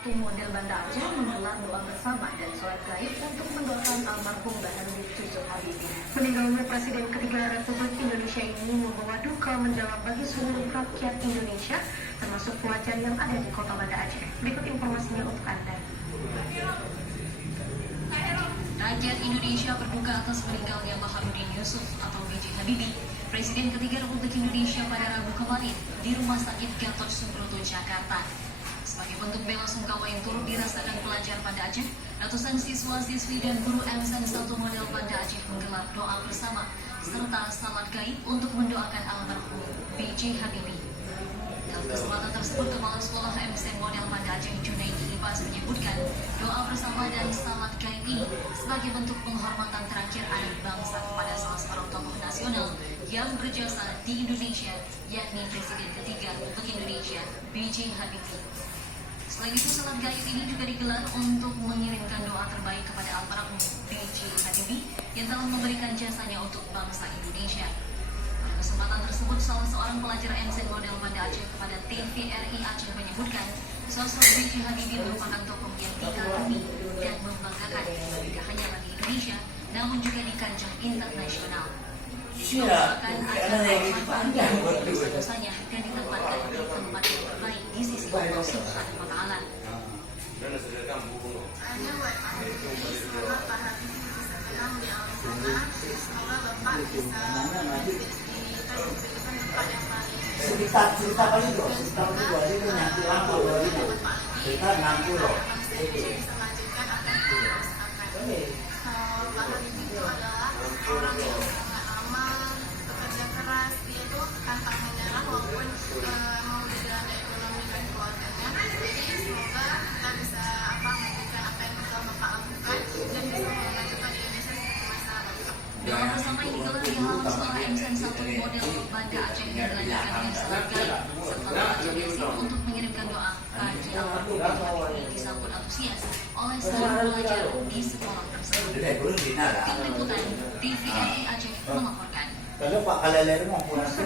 Satu Model Banda Aceh menggelar doa bersama dan sholat gaib untuk mendoakan almarhum Baharudin Yusuf Habibie. Meninggalnya Presiden ketiga Republik Indonesia ini membawa duka mendalam bagi seluruh rakyat Indonesia, termasuk pelajar yang ada di Kota Banda Aceh. Berikut informasinya untuk Anda. Rakyat Indonesia berduka atas meninggalnya Baharudin Yusuf atau B.J. Habibie, Presiden ketiga Republik Indonesia pada Rabu kemarin di Rumah Sakit Gatot Subroto, Jakarta. Sebagai bentuk bela sungkawa yang turut dirasakan pelajar Banda Aceh, ratusan siswa-siswi dan guru MSN 1 Model Banda Aceh menggelar doa bersama serta salat gaib untuk mendoakan almarhum B.J. Habibie. Dalam kesempatan tersebut, Kepala Sekolah MSN Model Banda Aceh Junaidi Libas menyebutkan doa bersama dan salat gaib ini sebagai bentuk penghormatan terakhir anak bangsa kepada salah seorang tokoh nasional yang berjasa di Indonesia, yakni Presiden ketiga Republik Indonesia B.J. Habibie. Selain itu, salat gaib ini juga digelar untuk mengirimkan doa terbaik kepada almarhum B.J. Habibie yang telah memberikan jasanya untuk bangsa Indonesia. Pada kesempatan tersebut, salah seorang pelajar MSN Model Banda Aceh kepada TVRI Aceh menyebutkan sosok B.J. Habibie merupakan tokoh yang dikagumi dan membanggakan tidak hanya bagi Indonesia, namun juga di kancah internasional. Merupakan agar almarhum dosanya dan ditempatkan di tempat yang terbaik di sisi Allah Subhanahu wa Ta'ala. Hanya buat Pak Habibie, semoga Pak Habibie bisa tenang di alam sana. Semoga Bapak bisa diberikan tempat yang paling cerita kali dong, cerita kedua ini nanti lama loh ini. Cerita 60 loh. bisa melanjutkan apa yang dirasakan. Pak Habibie itu adalah orang yang sangat amal, bekerja keras. Dia itu pantang menyerah walaupun mau dilanda ekonomi dan keluarganya. Jadi semoga kita bisa melanjutkan apa yang telah Bapak lakukan dan bisa melanjutkan Indonesia seperti masa lalu. Doa bersama yang digelar di halaman sekolah MSN 1 Model Banda Aceh yang dilanjutkan dengan salat gaib serta belajar yasin untuk mengirimkan doa bagi almarhum Habibie disambut antusias oleh seluruh pelajar di sekolah tersebut. Tim Liputan TVRI Aceh melaporkan. Kalau Pak Kaleleru mau pulang ke